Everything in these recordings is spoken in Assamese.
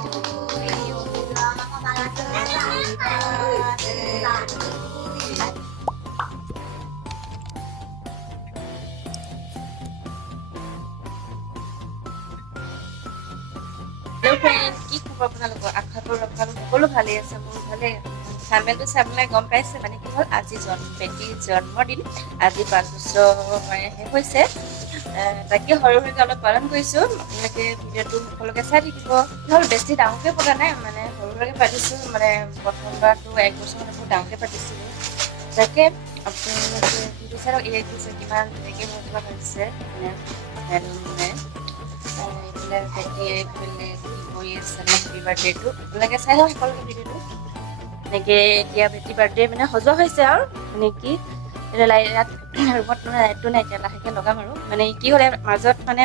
কি খবৰ আপোনালোকৰ? আশা কৰো আপোনালোক সকলো ভালেই আছে। মোৰ ভালে। থাম্বনেইলটো চাই পেলাই গম পাইছে মানে কি হ'ল, আজি বেটীৰ জন্মদিন। আজি 5 বছৰ মানে শেষ হৈছে। তাকে সৰু সৰুকে অলপ পালন কৰিছোঁ। আপোনালোকে ভিডিঅ'টো সকলোকে চাই থাকিব। কি হ'ল, বেছি ডাঙৰকে পতা নাই, মানে সৰু সুৰাকে পাতিছোঁ। মানে প্ৰথমবাৰতো 1 বছৰ বহুত ডাঙৰকে পাতিছিলোঁ। তাকে আপোনালোকে ভিডিঅ' চাই এই দিছে কিমান ধুনীয়াকে মোৰ কিবা হৈছে মানে কৰি আছে হেপী বাৰ্থডেটো। আপোনালোকে চাই লওক সকলোকে ভিডিঅ'টো। এনেকে এতিয়া বেটী বাৰ্থডে মানে সজোৱা হৈছে আৰু মানে কি ইয়াত ৰুমত মানে লাইটটো নাই, এতিয়া লাহেকে লগাম আৰু মানে কি হ'ল মাজত মানে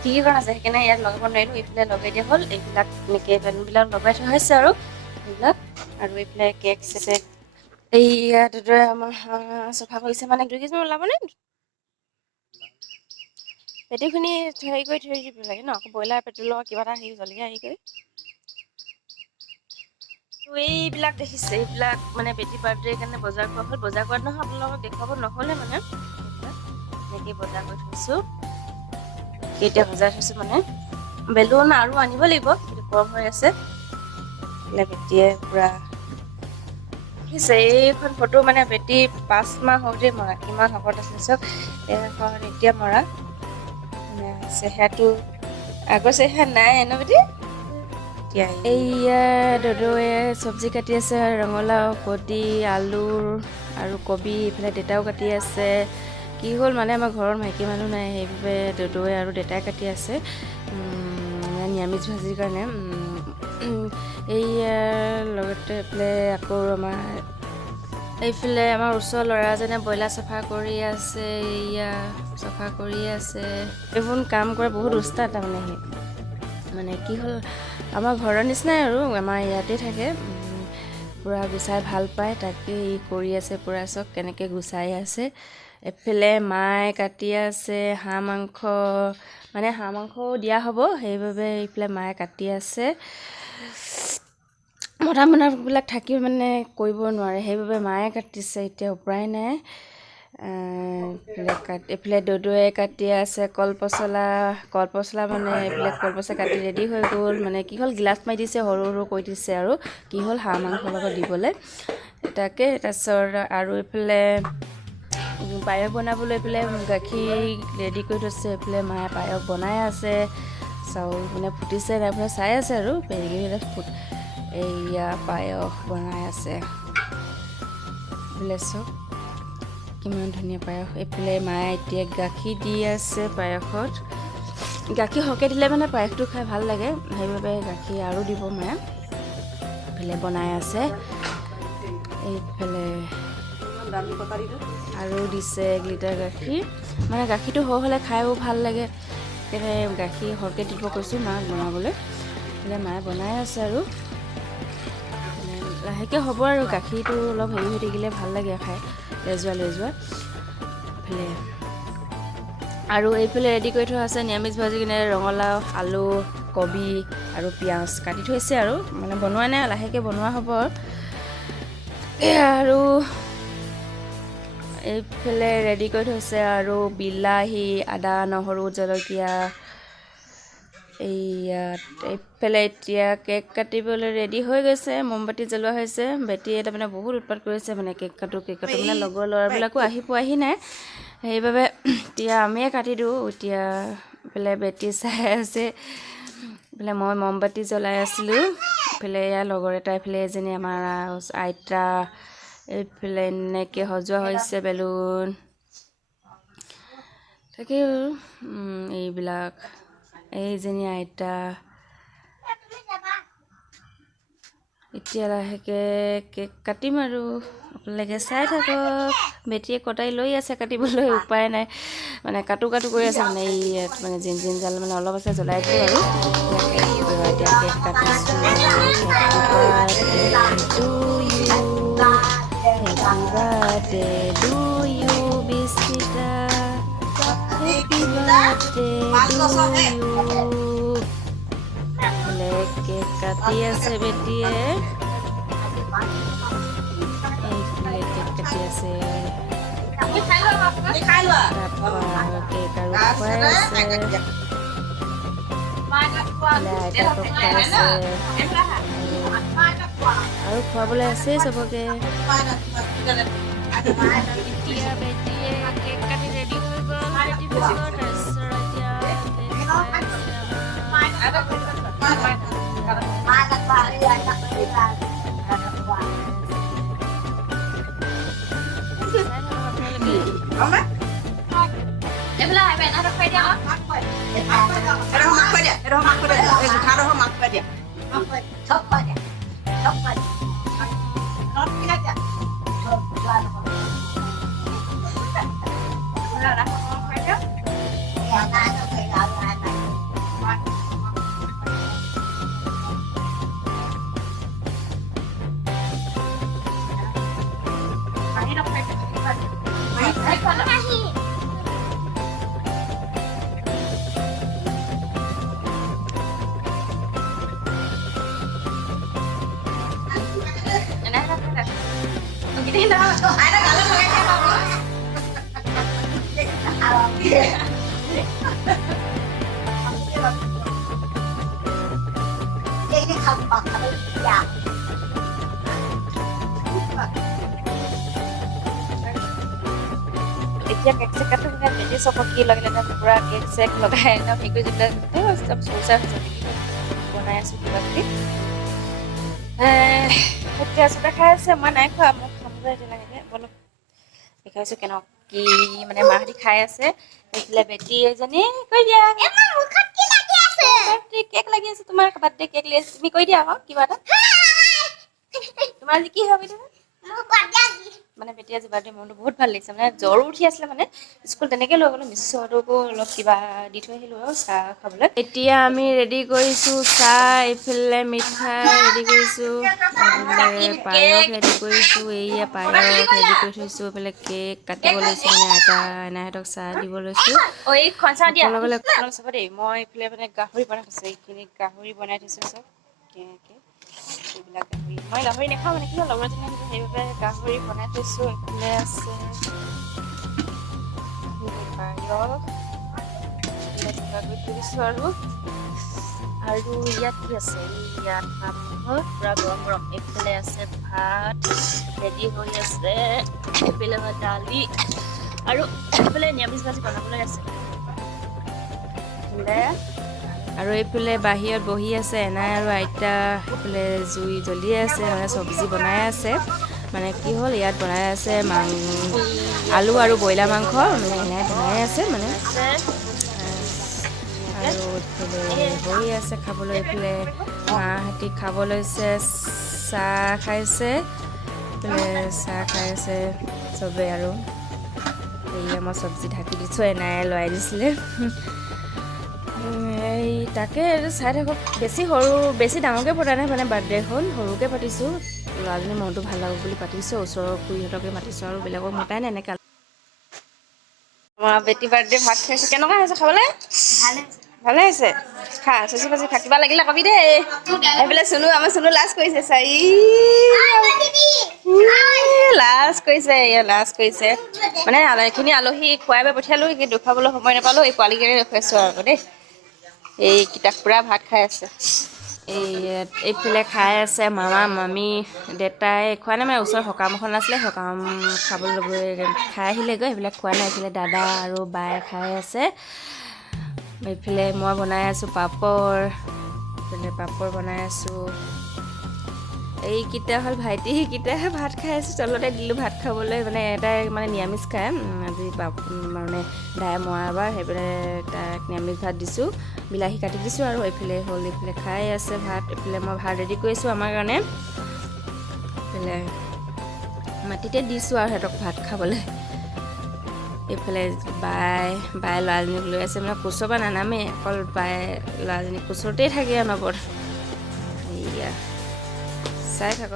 খিৰিকীখন আছে, সেইকাৰণে ইয়াত লগাব নোৱাৰিলো। এইফালে লগাই দিয়া হ'ল। এইবিলাক এনেকে বেলুনবিলাক লগাই থোৱা হৈছে আৰু এইবিলাক আৰু এইফালে কেক চেক এইয়া দাদাই আমাৰ চফা কৰিছে। মানে 2 কেজিমান ওলাবনে? পেটুখিনি হেৰি কৰি থৈ দিব লাগে ন, আকৌ ব্ৰইলাৰ পেটুৰ কিবা এটা হেৰি জলকীয়া হেৰি কৰি। ত' এইবিলাক দেখিছে, এইবিলাক মানে বেটী বাৰ্থডেৰ কাৰণে বজাৰ কৰা হ'ল। বজাৰ কৰাত নহয়, আপোনালোকক দেখুৱাব নহ'লে মানে এনেকৈ বজাৰ কৰি থৈছোঁ। এতিয়া সজাই থৈছোঁ মানে বেলুন আৰু আনিব লাগিব, কিন্তু কম হৈ আছে। বেটীয়ে পুৰা দেখিছে, এইখন ফটো মানে বেটী 5 মাহ হওঁতে মৰা। কিমান শকত আছে চাওক। এখন এতিয়া মৰা চেহেৰাটো আগৰ চেহেৰা নাই ন বেটী? এইয়া দদৌৱে চব্জি কাটি আছে, ৰঙালাও, কডি, আলু আৰু কবি। এইফালে দেতাও কাটি আছে। কি হ'ল মানে আমাৰ ঘৰত মাইকী মানুহ নাই, সেইবাবে দদৌৱে আৰু দেতাই কাটি আছে নিৰামিষ ভাজিৰ কাৰণে। এইয়া লগতে এইফালে আকৌ এইফালে আমাৰ ওচৰৰ ল'ৰা এজনে ব্ৰইলাৰ চাফা কৰি আছে। এইয়া চাফা কৰি আছে। এইবোৰ কাম কৰে বহুত উস্তাদ তাৰমানে সি। মানে কি হ'ল, আমাৰ ঘৰৰ নিচিনাই আৰু আমাৰ ইয়াতে থাকে। পূৰা গুচাই ভাল পায়, তাকে ই কৰি আছে পূৰা। চব কেনেকৈ গুচাই আছে। এফালে মায়ে কাটি আছে হাঁহ মাংস, মানে হাঁহ মাংসও দিয়া হ'ব, সেইবাবে এইফালে মায়ে কাটি আছে। মতা মানুহবিলাক থাকি মানে কৰিব নোৱাৰে, সেইবাবে মায়ে কাটিছে। এতিয়া উপায় নাই। এইফালে দদৌৱে কাটি আছে কলপচলা মানে এইবিলাক কলপচলা কাটি ৰেডি হৈ গ'ল। মানে কি হ'ল, গিলাচ মাৰি দিছে, সৰু সৰু কৰি দিছে আৰু কি হ'ল হাঁহ মাংসৰ লগত দিবলৈ। তাকে তাৰপিছত আৰু এইফালে পায়স বনাবলৈ এইফালে গাখীৰ ৰেডি কৰি থৈছে। এইফালে মায়ে পায়স বনাই আছে। চাউল মানে ফুটিছে, তাৰপৰা চাই আছে আৰু এইয়া পায়স বনাই আছে। এইফালে চাওক কিমান ধুনীয়া পায়স। এইফালে মায়ে এতিয়া গাখীৰ দি আছে পায়সত। গাখীৰ সৰহকৈ দিলে মানে পায়সটো খাই ভাল লাগে, সেইবাবে গাখীৰ আৰু দিব মায়ে। এইফালে বনাই আছে। এইফালে আৰু দিছে 1 লিটাৰ গাখীৰ। মানে গাখীৰটো সৰহ হ'লে খায়ো ভাল লাগে, সেইকাৰণে গাখীৰ সৰহকৈ দিব কৈছোঁ মাক বনাবলৈ। এইফালে মায়ে বনাই আছে আৰু লাহেকৈ হ'ব আৰু গাখীৰটো অলপ হেৰি হৈ থাকিলে ভাল লাগে খাই, লেজুৱা এইফালে আৰু এইফালে ৰেডি কৰি থোৱা আছে নিৰামিষ ভাজি কিনে ৰঙালাও, আলু, কবি আৰু পিঁয়াজ কাটি থৈছে আৰু মানে বনোৱা নাই, লাহেকৈ বনোৱা হ'ব আৰু এইফালে ৰেডি কৰি থৈছে আৰু বিলাহী, আদা, নহৰু, জলকীয়া। এইফালে এতিয়া কেক কাটিবলৈ ৰেডি হৈ গৈছে, মমবাতি জ্বলোৱা হৈছে। বেটীয়ে তাৰমানে বহুত উৎপাত কৰিছে, মানে কেক কাটো মানে লগৰ ল'ৰাবিলাকো আহি পোৱাহি নাই, সেইবাবে এতিয়া আমিয়ে কাটি দিওঁ। এতিয়া এইফালে বেটী চাই আছে, এইফালে মই মমবাতি জ্বলাই আছিলোঁ। এইফালে ইয়াৰ লগৰ এটা, এইফালে এজনী আমাৰ আইতা। এইফালে এনেকৈ সজোৱা হৈছে বেলুন। তাকে এইবিলাক এইজনী আইতা। এতিয়া লাহেকৈ কেক কাটিম আৰু আপোনালোকে চাই থাকক। বেটীয়ে কটাৰী লৈ আছে কাটিবলৈ, উপায় নাই, মানে কাটো কৰি আছে। মানে এই মানে জিন জাল মানে অলপ আছে, জ্বলাই দিওঁ আৰু এতিয়া কেক কাটিছোঁ। Happy birthday to you Bismita, happy birthday to you. Cake কাটি আছে বেটিয়ে এইফালে কেক কাটি আছে তাৰপৰা কেক আৰু খুৱাই আছে আইতাকক খুৱাই আছে আৰু খুৱাবলৈ আছেই চবকে এতিয়া বেটিয়ে কেক কাটি ৰেডি হৈ গ'ল বেটি পিছত এতিয়া কেক চেক কাটো মানে বেটি চবক কি লাগিলে পুৰা কেক চেক লগাই একদম হেৰি কৰি যিবিলাক একদম চৌচা হৈছে বনাই আছোঁ কিবা কিবি এতিয়া চবে খাই আছে মই নাই খোৱা মোক খামগৈ তেনেকৈ বলক দেখাইছোঁ কেনেকুৱা কি মানে মাহঁতি খাই আছে এইফালে বেটি এজনী কৈ দিয়া কেক লাগি আছে তোমাৰ বাৰ্থডে কেক লাগি আছে তুমি কৈ দিয়া আকৌ কিবা এটা তোমাৰ আজি কি হ'ব মানে বেটি আজি বাৰ্থডে মনটো বহুত ভাল লাগিছে মানে জ্বৰো উঠি আছিলে মানে স্কুল তেনেকৈ লৈ গ'লোঁ মিছৰটোকো অলপ কিবা দি থৈ আহিলোঁ আৰু চাহ খাবলৈ এতিয়া আমি ৰেডি কৰিছোঁ চাহ এইফালে মিঠাই ৰেডি কৰিছোঁ এইফালে পায়স ৰেডি কৰিছোঁ এইয়া পায়স ৰেডি কৰি থৈছোঁ এইফালে কেক কাটিব লৈছোঁ মানে আইনাহঁতক চাহ দিব লৈছোঁ সকলোবিলাক চাব দেই মই এইফালে মানে গাহৰি বনাই থৈছোঁ এইখিনি গাহৰি বনাই থৈছোঁ চব এইবিলাক গাহৰি মই গাহৰি নাখাওঁ মানে কি হ'ল লগৰজনী আহিব সেইবাবে গাহৰি বনাই থৈছোঁ এইফালে আছে থৈছোঁ আৰু ইয়াত কি আছে ইয়াত নামঘৰ পূৰা গৰম গৰম এইফালে আছে ভাত ৰেডি হৈ আছে এইফালে দালি আৰু এইফালে নিৰামিষ ভাজি বনাবলৈ আছে আৰু এইফালে বাহিৰত বহি আছে এনাই আৰু আইতা এইফালে জুই জ্বলি আছে মানে চব্জি বনাই আছে মানে কি হ'ল ইয়াত বনাই আছে আলু আৰু ব্ৰইলাৰ মাংস মানে এনাই বনাই আছে মানে আৰু এইফালে বহি আছে খাবলৈ এইফালে মাহঁতি খাব লৈছে চাহ খাইছে এইফালে চাহ খাই আছে চবেই আৰু এই মই চব্জি ঢাকি দিছোঁ এনাই লৰাই দিছিলে এই তাকে চাই থাকক বেছি ডাঙৰকৈ পতা নাই মানে বাৰ্থডেখন সৰুকৈ পাতিছোঁ ল'ৰাজনীৰ মনটো ভাল লাগক বুলি পাতিছোঁ ওচৰৰ খুৰীহঁতকে মাতিছোঁ আৰু বেলেগক মতাই নাই এনেকৈ আমাৰ বেটি বাৰ্থডে ভাত খাইছোঁ কেনেকুৱা হৈছে খাবলৈ ভালে হৈছে খা চচি পাচি খা কিবা লাগিলে কবি দেই এইফালে আমাৰ চুনু লাজ কৰিছে লাজ কৰিছে মানে এইখিনি আলহী খুৱাই বাই পঠিয়ালোঁ কিন্তু দেখুৱাবলৈ সময় নাপালোঁ এই পোৱালিকেইটাই দেখুৱাইছোঁ আৰু দেই এই কিতাপ পুৰা ভাত খাই আছে এইফালে খাই আছে মামা মামী দেউতাই খোৱা নাই মানে ওচৰৰ সকাম এখন আছিলে সকাম খাবলৈ খাই আহিলেগৈ সেইবিলাক খোৱা নাই এইফালে দাদা আৰু বায়ে খাই আছে এইফালে মই বনাই আছোঁ পাপৰ এইফালে পাপৰ বনাই আছোঁ এইকেইটা হ'ল ভাইটি সেইকেইটাই ভাত খাই আছোঁ তলতে দিলোঁ ভাত খাবলৈ মানে এটাই মানে নিৰামিষ খায় আজি মানে দাই মৰাবাৰ সেইফালে তাক নিৰামিষ ভাত দিছোঁ বিলাহী কাটি দিছোঁ আৰু এইফালে খাই আছে ভাত এইফালে মই ভাত ৰেডি কৰিছোঁ আমাৰ কাৰণে এইফালে মাটিতে দিছোঁ আৰু সিহঁতক ভাত খাবলৈ এইফালে বাই ল'ৰাজনীক লৈ আছে মানে কোচৰ পৰা নানামেই অকল বাই ল'ৰাজনী কোচৰতেই থাকে অনবৰত এয়া চাই থাকক